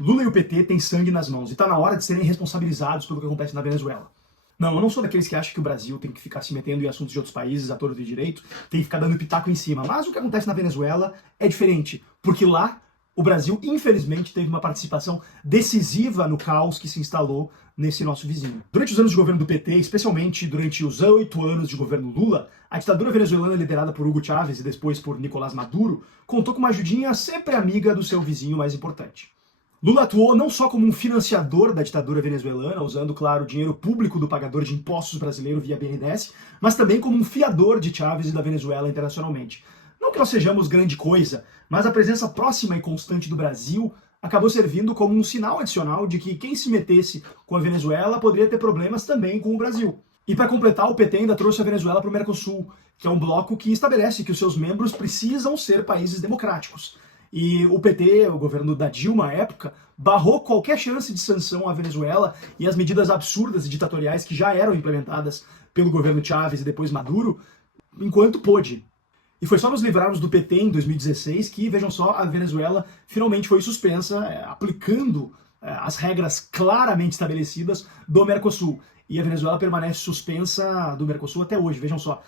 Lula e o PT têm sangue nas mãos e tá na hora de serem responsabilizados pelo que acontece na Venezuela. Não, eu não sou daqueles que acham que o Brasil tem que ficar se metendo em assuntos de outros países a torto e direito, tem que ficar dando pitaco em cima. Mas o que acontece na Venezuela é diferente, porque lá o Brasil, infelizmente, teve uma participação decisiva no caos que se instalou nesse nosso vizinho. Durante os anos de governo do PT, especialmente durante os 8 anos de governo Lula, a ditadura venezuelana liderada por Hugo Chávez e depois por Nicolás Maduro contou com uma ajudinha sempre amiga do seu vizinho mais importante. Lula atuou não só como um financiador da ditadura venezuelana, usando, claro, o dinheiro público do pagador de impostos brasileiro via BNDES, mas também como um fiador de Chávez e da Venezuela internacionalmente. Não que nós sejamos grande coisa, mas a presença próxima e constante do Brasil acabou servindo como um sinal adicional de que quem se metesse com a Venezuela poderia ter problemas também com o Brasil. E para completar, o PT ainda trouxe a Venezuela para o Mercosul, que é um bloco que estabelece que os seus membros precisam ser países democráticos. E o PT, o governo da Dilma à época, barrou qualquer chance de sanção à Venezuela e as medidas absurdas e ditatoriais que já eram implementadas pelo governo Chávez e depois Maduro, enquanto pôde. E foi só nos livrarmos do PT em 2016 que, vejam só, a Venezuela finalmente foi suspensa, aplicando as regras claramente estabelecidas do Mercosul. E a Venezuela permanece suspensa do Mercosul até hoje, vejam só.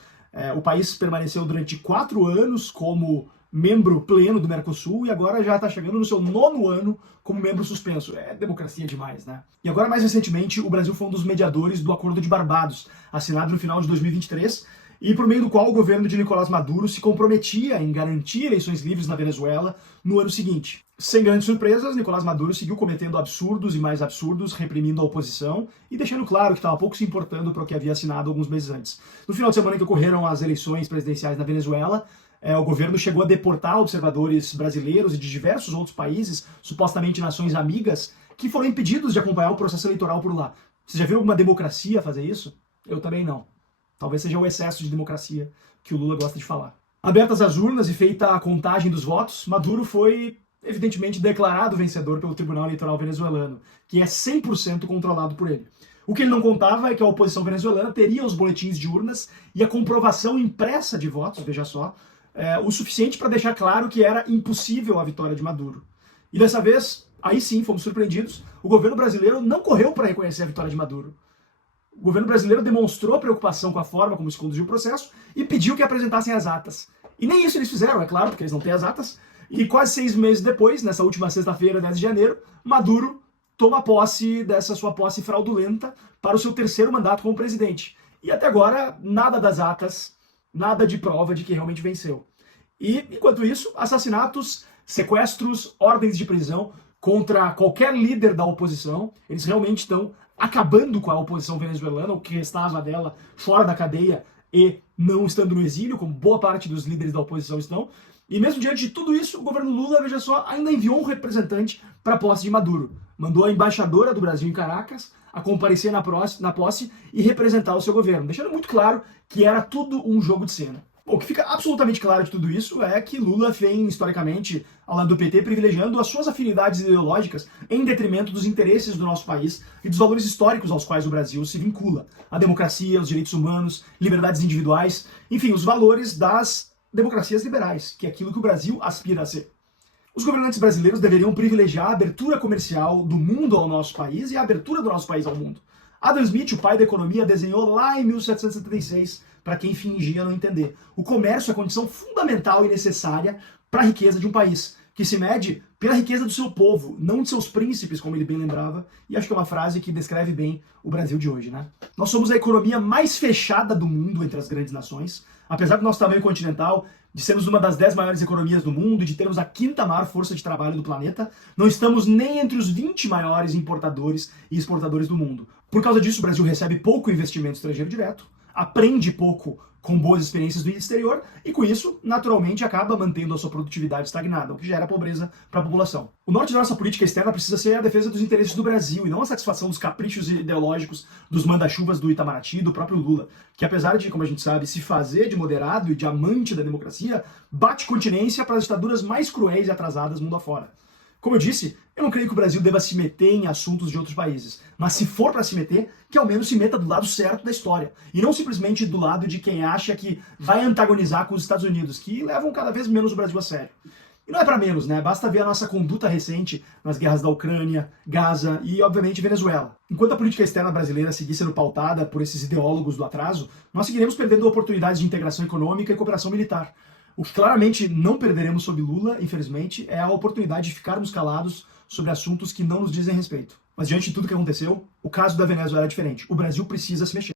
O país permaneceu durante 4 anos como membro pleno do Mercosul e agora já está chegando no seu 9º ano como membro suspenso. É democracia demais, né? E agora, mais recentemente, o Brasil foi um dos mediadores do Acordo de Barbados, assinado no final de 2023, e por meio do qual o governo de Nicolás Maduro se comprometia em garantir eleições livres na Venezuela no ano seguinte. Sem grandes surpresas, Nicolás Maduro seguiu cometendo absurdos e mais absurdos, reprimindo a oposição e deixando claro que estava pouco se importando para o que havia assinado alguns meses antes. No final de semana que ocorreram as eleições presidenciais na Venezuela, o governo chegou a deportar observadores brasileiros e de diversos outros países, supostamente nações amigas, que foram impedidos de acompanhar o processo eleitoral por lá. Você já viu alguma democracia fazer isso? Eu também não. Talvez seja o excesso de democracia que o Lula gosta de falar. Abertas as urnas e feita a contagem dos votos, Maduro foi, evidentemente, declarado vencedor pelo Tribunal Eleitoral venezuelano, que é 100% controlado por ele. O que ele não contava é que a oposição venezuelana teria os boletins de urnas e a comprovação impressa de votos, veja só, o suficiente para deixar claro que era impossível a vitória de Maduro. E dessa vez, aí sim, fomos surpreendidos, o governo brasileiro não correu para reconhecer a vitória de Maduro. O governo brasileiro demonstrou preocupação com a forma como se conduziu o processo e pediu que apresentassem as atas. E nem isso eles fizeram, é claro, porque eles não têm as atas. E quase 6 meses depois, nessa última sexta-feira, 10 de janeiro, Maduro toma posse dessa sua posse fraudulenta para o seu 3º mandato como presidente. E até agora, nada das atas, nada de prova de que realmente venceu. E, enquanto isso, assassinatos, sequestros, ordens de prisão contra qualquer líder da oposição, eles realmente estão acabando com a oposição venezuelana, o que restava dela fora da cadeia e não estando no exílio, como boa parte dos líderes da oposição estão. E mesmo diante de tudo isso, o governo Lula, veja só, ainda enviou um representante para a posse de Maduro. Mandou a embaixadora do Brasil em Caracas a comparecer na posse e representar o seu governo, deixando muito claro que era tudo um jogo de cena. O que fica absolutamente claro de tudo isso é que Lula vem, historicamente, ao lado do PT, privilegiando as suas afinidades ideológicas em detrimento dos interesses do nosso país e dos valores históricos aos quais o Brasil se vincula. A democracia, os direitos humanos, liberdades individuais, enfim, os valores das democracias liberais, que é aquilo que o Brasil aspira a ser. Os governantes brasileiros deveriam privilegiar a abertura comercial do mundo ao nosso país e a abertura do nosso país ao mundo. Adam Smith, o pai da economia, desenhou lá em 1776, para quem fingia não entender. O comércio é a condição fundamental e necessária para a riqueza de um país, que se mede pela riqueza do seu povo, não de seus príncipes, como ele bem lembrava, e acho que é uma frase que descreve bem o Brasil de hoje, né? Nós somos a economia mais fechada do mundo entre as grandes nações, apesar do nosso tamanho continental, de sermos uma das 10 maiores economias do mundo e de termos a 5ª maior força de trabalho do planeta, não estamos nem entre os 20 maiores importadores e exportadores do mundo. Por causa disso, o Brasil recebe pouco investimento estrangeiro direto, aprende pouco com boas experiências do exterior e, com isso, naturalmente acaba mantendo a sua produtividade estagnada, o que gera pobreza para a população. O norte da nossa política externa precisa ser a defesa dos interesses do Brasil e não a satisfação dos caprichos ideológicos dos manda-chuvas do Itamaraty e do próprio Lula, que apesar de, como a gente sabe, se fazer de moderado e de amante da democracia, bate continência para as ditaduras mais cruéis e atrasadas mundo afora. Como eu disse, eu não creio que o Brasil deva se meter em assuntos de outros países, mas se for para se meter, que ao menos se meta do lado certo da história, e não simplesmente do lado de quem acha que vai antagonizar com os Estados Unidos, que levam cada vez menos o Brasil a sério. E E não é para menos, né? Basta ver a nossa conduta recente nas guerras da Ucrânia, Gaza e, obviamente, Venezuela. Enquanto a política externa brasileira seguir sendo pautada por esses ideólogos do atraso, nós seguiremos perdendo oportunidades de integração econômica e cooperação militar. O que claramente não perderemos sob Lula, infelizmente, é a oportunidade de ficarmos calados sobre assuntos que não nos dizem respeito. Mas diante de tudo que aconteceu, o caso da Venezuela é diferente. O Brasil precisa se mexer.